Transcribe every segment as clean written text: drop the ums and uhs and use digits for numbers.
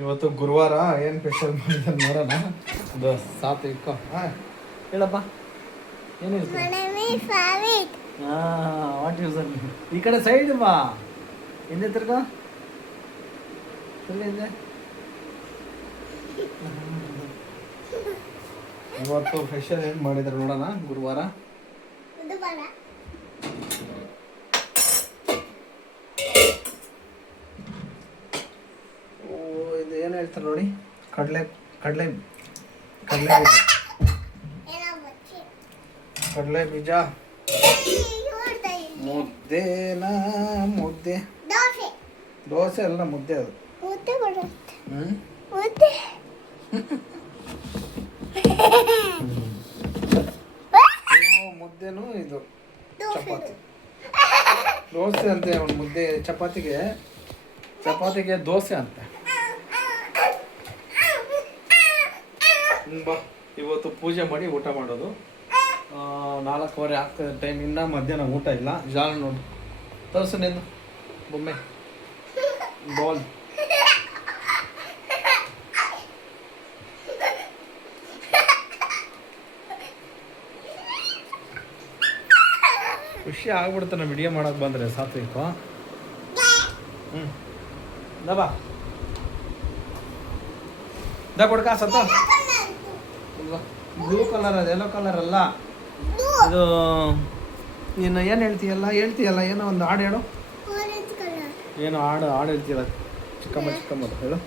ಇವತ್ತು ಗುರುವಾರ ಏನು ಸ್ಪೆಷಲ್ ಮಾಡಿದ್ದಾರೆ ನೋಡೋಣ. ಅದು ಸಾತು ಇಕ್ಕೋ. ಹಾಂ ಹೇಳಪ್ಪ ಏನು ಹೇಳ್ತೀನಿ. ವಾಟ್ ಯೂಸ್ ಈ ಕಡೆ ಸೈಡ್ ಬಾ. ಹಿಂದೆ ತಿರ್ಗೋ ಹಿಂದೆ. ಇವತ್ತು ಸ್ಪೆಷಲ್ ಏನು ಮಾಡಿದ್ದಾರೆ ನೋಡೋಣ ಗುರುವಾರ. ಇದು ಏನು ಹೇಳ್ತಾರೆ ನೋಡಿ, ಕಡಲೆ ಕಡಲೆ ಕಡಲೆ ಬೀಜ, ಕಡಲೆ ಬೀಜ ಮುದ್ದೆನಾ ಮುದ್ದೆ ದೋಸೆ ಅಲ್ಲ ಮುದ್ದೆ ಅದು. ಮುದ್ದೆನೂ ಇದು ಚಪಾತಿ ದೋಸೆ ಅಂತೆ. ಒಂದು ಮುದ್ದೆ ಚಪಾತಿಗೆ ದೋಸೆ ಅಂತೆ. ಬಾ ಇವತ್ತು ಪೂಜೆ ಮಾಡಿ ಊಟ ಮಾಡೋದು. 4:15 ಆಗ್ತದೆ ಟೈಮ್. ಇನ್ನೂ ಮಧ್ಯಾಹ್ನ ಊಟ ಇಲ್ಲ. ಜಾಲ ನೋಡು ತೋರಿಸು ನಿಂದು ಬೊಮ್ಮೆ ಬಾಲ್. ಖುಷಿ ಆಗ್ಬಿಡ್ತಾನೆ ವಿಡಿಯೋ ಮಾಡೋಕೆ ಬಂದರೆ ಸಾತ್ವಿಕ. ದಬಾ ಕೊಡ್ಕ ಸತ್ತ. ಬ್ಲೂ ಕಲರ್ ಅದು, ಯೆಲ್ಲೋ ಕಲರ್ ಅಲ್ಲ ಇದು. ನೀನು ಏನು ಹೇಳ್ತೀಯಲ್ಲ ಏನೋ ಒಂದು ಹಾಡು ಹೇಳು. ಏನು ಹಾಡು ಹೇಳ್ತೀಯಲ್ಲ ಚಿಕ್ಕಮ್ಮ ಹೇಳು.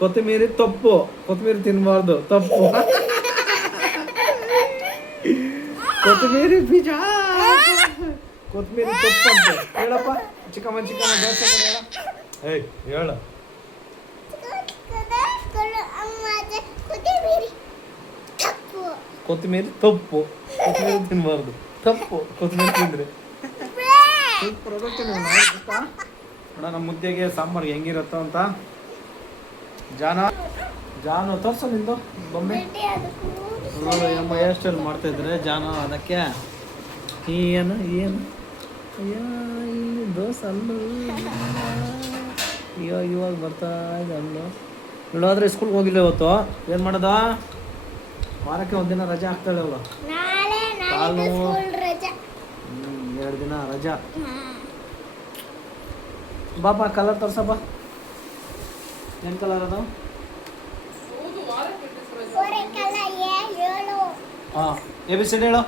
ಕೊತ್ತಂಬರಿ ತಪ್ಪು, ಕೊತ್ತಂಬರಿ ತಿನ್ನಬಾರ್ದು ತಪ್ಪು. ಕೊತ್ತಂಬರಿ ಬೀಜ ಕೊತ್ತಂಬರಿ ತಪ್ಪು ಅಂತ ಹೇಳಪ್ಪ. ಚಿಕ್ಕಮ್ಮ ದೋಸೆ ಹೇಳ. ಹೇಳ ಕೊತ್ತಂಬರಿ ತಪ್ಪು, ಕೊತ್ತಂಬರಿ ತಿನ್ನಬಾರ್ದು ತಪ್ಪು, ಕೊತ್ತಂಬರಿ ತಿಂದ್ರೆ ಸೂಪರ್ ಆಗುತ್ತೆ. ನೋಡ ನಮ್ಮ ಮುದ್ದೆಗೆ ಸಾಂಬಾರು ಹೆಂಗಿರುತ್ತೋ ಅಂತ. ಜಾನು ತೋರ್ಸು ನಿಂದು ಬೊಮ್ಮೆ ನೋಡು. ನಮ್ಮ ಹೇರ್ ಸ್ಟೈಲ್ ಮಾಡ್ತಾಯಿದ್ರೆ ಜಾನು. ಅದಕ್ಕೆ ಏನು ಅಯ್ಯೋ ಈ ದೋಸೆ ಅಲ್ಲು ಇವಾಗ ಬರ್ತಾ ಇದೆ ಅಲ್ಲು. ಇಲ್ಲಾದ್ರೆ ಸ್ಕೂಲ್ಗೆ ಹೋಗಿಲ್ಲ ಇವತ್ತು. ಏನು ಮಾಡೋದ, ವಾರಕ್ಕೆ ಒಂದಿನ ರಜೆ ಹಾಕ್ತಾಳೆ ಅವಳು. ಕಾಲು 2 ದಿನ ರಜಾ. ಬಾಪ ಕಲರ್ ತೋರ್ಸಪ್ಪ. ಏನು ಕಲರ್ ಅದು? ಹಾಂ ABCD ಹೇಳು.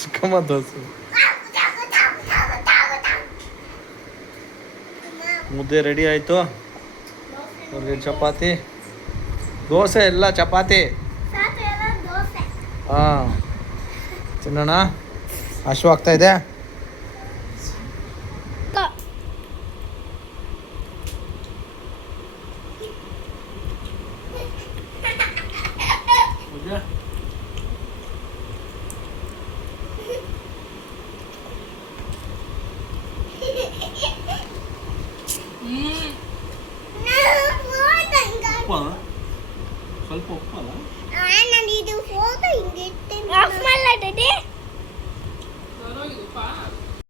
ಚಿಕ್ಕಮ್ಮ ದೋಸೆ ಮುದ್ದೆ ರೆಡಿ ಆಯಿತು. ಅವ್ರಿಗೆ ಚಪಾತಿ ದೋಸೆ ಎಲ್ಲ ಚಪಾತಿ. ಹಾಂ ತಿನ್ನೋಣ. ಹಶು ಆಗ್ತಾ ಇದೆ. ಸ್ವಲ್ಪ ಉಪ್ಪಲ್ಲ. ನಾನು ಇದು ಹೋದ ಹಿಂಗೆ ಆಫ್ ಮಾಡಲಾ